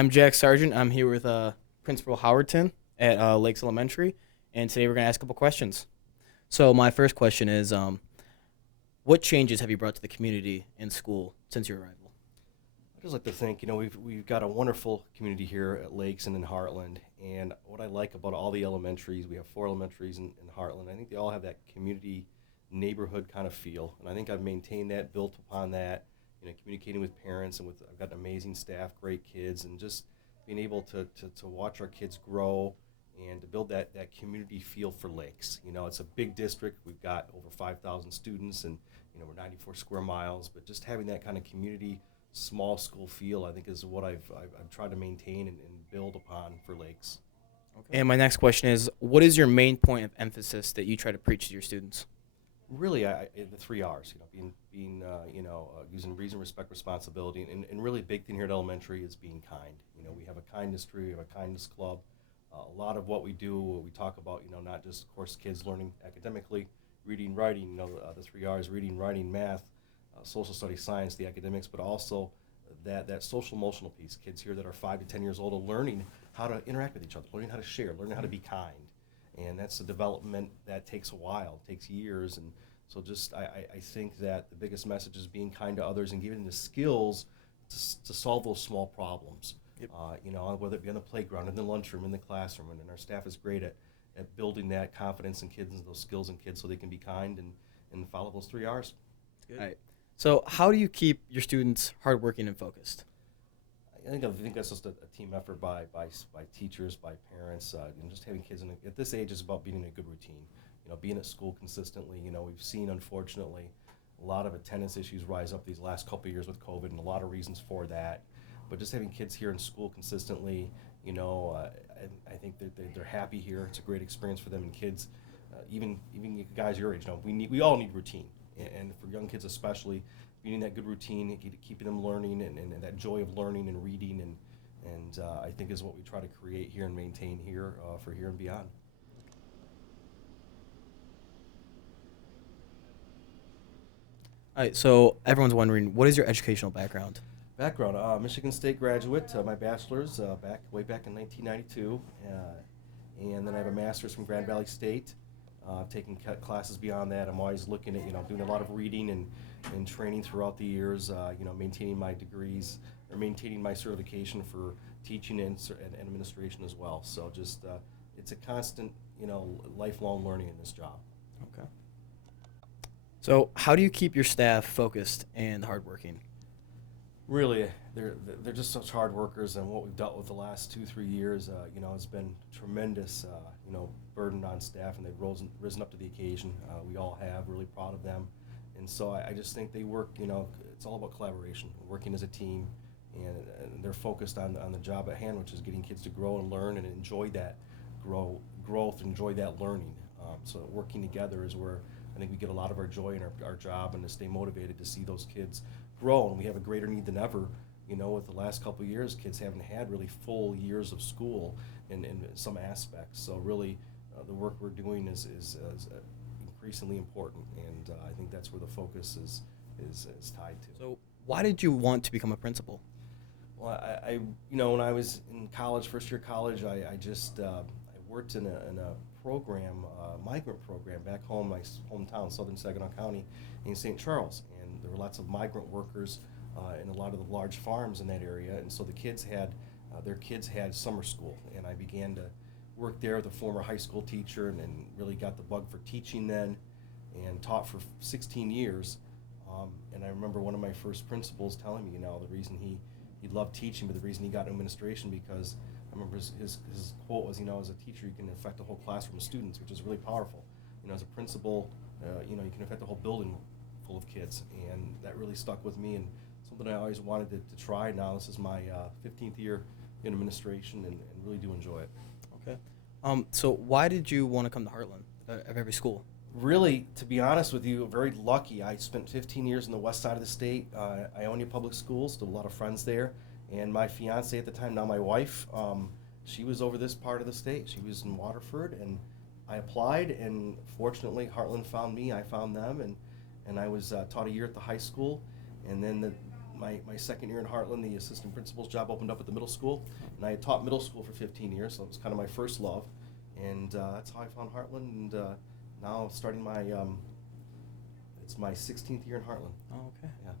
I'm Jack Sargent. I'm here with Principal Howerton at Lakes Elementary, and today we're going to ask a couple questions. So my first question is, what changes have you brought to the community and school since your arrival? I just like to think, we've got a wonderful community here at Lakes and in Hartland. And what I like about all the elementaries, we have four elementaries in Hartland. I think they all have that community neighborhood kind of feel. And I think I've maintained that, built upon that, communicating with parents and I've got an amazing staff, great kids, and just being able to watch our kids grow and to build that community feel for Lakes. It's a big district. We've got over 5,000 students and, we're 94 square miles, but just having that kind of community small school feel, I think, is what I've tried to maintain and build upon for Lakes. Okay. And my next question is, what is your main point of emphasis that you try to preach to your students? Really, the three R's, using reason, respect, responsibility, and really big thing here at elementary is being kind. We have a kindness tree, we have a kindness club. A lot of what we do, we talk about, not just, of course, kids learning academically, reading, writing, the three R's, reading, writing, math, social studies, science, the academics, but also that social emotional piece. Kids here that are 5 to 10 years old are learning how to interact with each other, learning how to share, learning how to be kind. And that's a development that takes a while, takes years. And so just I think that the biggest message is being kind to others and giving them the skills to solve those small problems. Yep. Whether it be on the playground, in the lunchroom, in the classroom. And our staff is great at building that confidence in kids and those skills in kids so they can be kind and follow those three R's. Good. All right. So how do you keep your students hardworking and focused? I think that's just a team effort by teachers, by parents, just having kids at this age is about being in a good routine. Being at school consistently. We've seen, unfortunately, a lot of attendance issues rise up these last couple of years with COVID, and a lot of reasons for that. But just having kids here in school consistently, I think they're happy here. It's a great experience for them and kids, even guys your age. We all need routine, and for young kids especially, being in that good routine, keeping them learning and that joy of learning and reading, and I think is what we try to create here and maintain here for here and beyond. All right. So everyone's wondering, what is your educational background? Background: Michigan State graduate, my bachelor's way back in 1992, and then I have a master's from Grand Valley State. Taking classes beyond that. I'm always looking at doing a lot of reading and training throughout the years. Maintaining my degrees or maintaining my certification for teaching and administration as well. So just it's a constant lifelong learning in this job. Okay. So how do you keep your staff focused and hardworking? Really, they're just such hard workers, and what we've dealt with the last 2-3 years, has been tremendous, burden on staff, and they've risen up to the occasion. We all have, really proud of them, and so I just think they work. It's all about collaboration, working as a team, and they're focused on the job at hand, which is getting kids to grow and learn and enjoy that growth, enjoy that learning. So working together is where I think we get a lot of our joy in our job, and to stay motivated to see those kids grow. And we have a greater need than ever. With the last couple of years, kids haven't had really full years of school in some aspects. So really, the work we're doing is increasingly important, and I think that's where the focus is tied to. So why did you want to become a principal? Well, I when I was in college, first year college, I worked in a program, migrant program back home, my hometown, southern Saginaw County, in St. Charles, and there were lots of migrant workers in a lot of the large farms in that area, and so the kids had their kids had summer school, and I began to work there with a former high school teacher, and really got the bug for teaching then, and taught for 16 years. And I remember one of my first principals telling me, the reason he loved teaching, but the reason he got administration, because I remember his quote was, as a teacher, you can affect a whole classroom of students, which is really powerful. As a principal, you can affect a whole building full of kids, and that really stuck with me, and something I always wanted to try. Now this is my 15th year in administration, and really do enjoy it. Okay. So why did you want to come to Hartland of every school? Really, to be honest with you, very lucky. I spent 15 years in the west side of the state, Ionia Public Schools, did a lot of friends there. And my fiance at the time, now my wife, she was over this part of the state. She was in Waterford, and I applied, and fortunately, Hartland found me. I found them, and I was taught a year at the high school, and then my second year in Hartland, the assistant principal's job opened up at the middle school, and I had taught middle school for 15 years, so it was kind of my first love, and that's how I found Hartland, and now starting my it's my 16th year in Hartland. Oh, okay. Yeah.